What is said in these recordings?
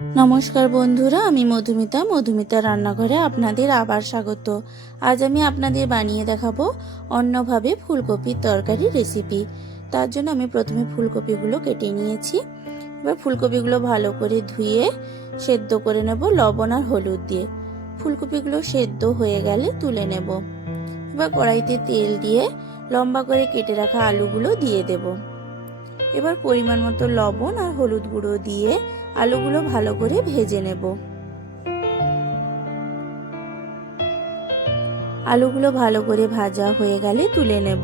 নমস্কার বন্ধুরা, আমি মধুমিতা রান্নাঘরে আপনাদের আবার স্বাগত। আজ আমি আপনাদের বানিয়ে দেখাবো অন্যভাবে ফুলকপির তরকারি রেসিপি। তার জন্য আমি প্রথমে ফুলকপিগুলো কেটে নিয়েছি। এবার ফুলকপিগুলো ভালো করে ধুয়ে সেদ্ধ করে নেব লবণ আর হলুদ দিয়ে। ফুলকপিগুলো সেদ্ধ হয়ে গেলে তুলে নেব। এবার কড়াইতে তেল দিয়ে লম্বা করে কেটে রাখা আলুগুলো দিয়ে দেব। এবার পরিমাণ মতো লবণ আর হলুদ গুঁড়ো দিয়ে আলুগুলো ভালো করে ভেজে নেব। আলুগুলো ভালো করে ভাজা হয়ে গেলে তুলে নেব।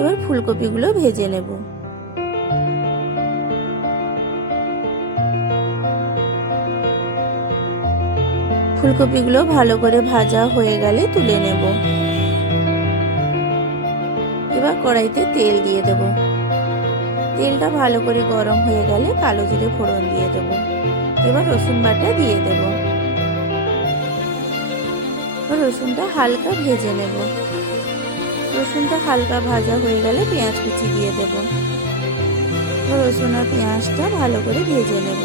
এবার ফুলকপিগুলো ভেজে নেব। ফুলকপিগুলো ভালো করে ভাজা হয়ে গেলে তুলে নেব। এবার কড়াইতে তেল দিয়ে দেব। তেলটা ভালো করে গরম হয়ে গেলে কালো জিরে ফোড়ন দিয়ে দেব। এবার রসুন বাটা দিয়ে দেব। রসুনটা হালকা ভেজে নেব। রসুনটা হালকা ভাজা হয়ে গেলে পেঁয়াজ কুচি দিয়ে দেব। রসুন আর পেঁয়াজটা ভালো করে ভেজে নেব।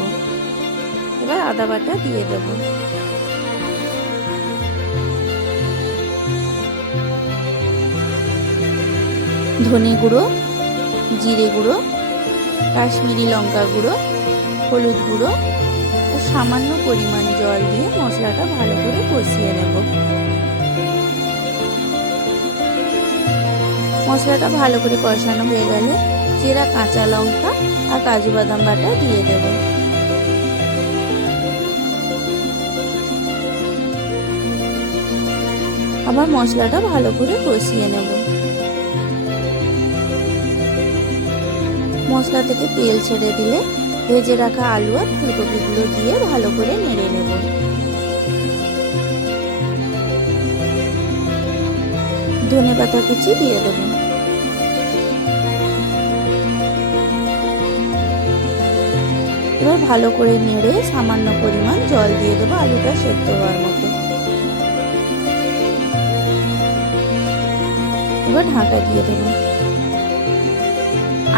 এবার আদা বাটা দিয়ে দেব। ধনে গুঁড়ো, জিরে গুঁড়ো, কাশ্মীরি লঙ্কা গুঁড়ো, হলুদ গুঁড়ো আর সামান্য পরিমাণ জল দিয়ে মশলাটা ভালো করে কষিয়ে নেব। মশলাটা ভালো করে কষানো হয়ে গেলে চেরা কাঁচা লঙ্কা আর কাজু বাদাম বাটা দিয়ে দেব। আবার মশলাটা ভালো করে কষিয়ে নেব। মশলা থেকে তেল ছেড়ে দিলে ভেজে রাখা আলু আর ফুলকপিগুলো দিয়ে ভালো করে নেড়ে নেব। ধনেপাতা কুচি দিয়ে দেব। এবার ভালো করে নেড়ে সামান্য পরিমাণ জল দিয়ে দেবো আলুটা সেদ্ধ হওয়ার মতো। এবার ঢাকা দিয়ে দেবো।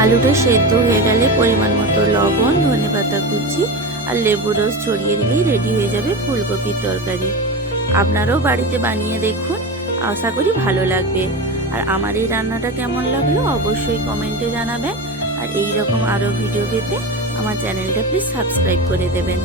আলুটা সেদ্ধ হয়ে গেলে পরিমাণ মতো লবণ, ধনেপাতা কুচি আর লেবু রস ছড়িয়ে দিলেই রেডি হয়ে যাবে ফুলকপির তরকারি। আপনারাও বাড়িতে বানিয়ে দেখুন, আশা করি ভালো লাগবে। আর আমার এই রান্নাটা কেমন লাগলো অবশ্যই কমেন্টে জানাবেন। আর এই রকম আরও ভিডিও পেতে আমার চ্যানেলটা প্লিজ সাবস্ক্রাইব করে দেবেন।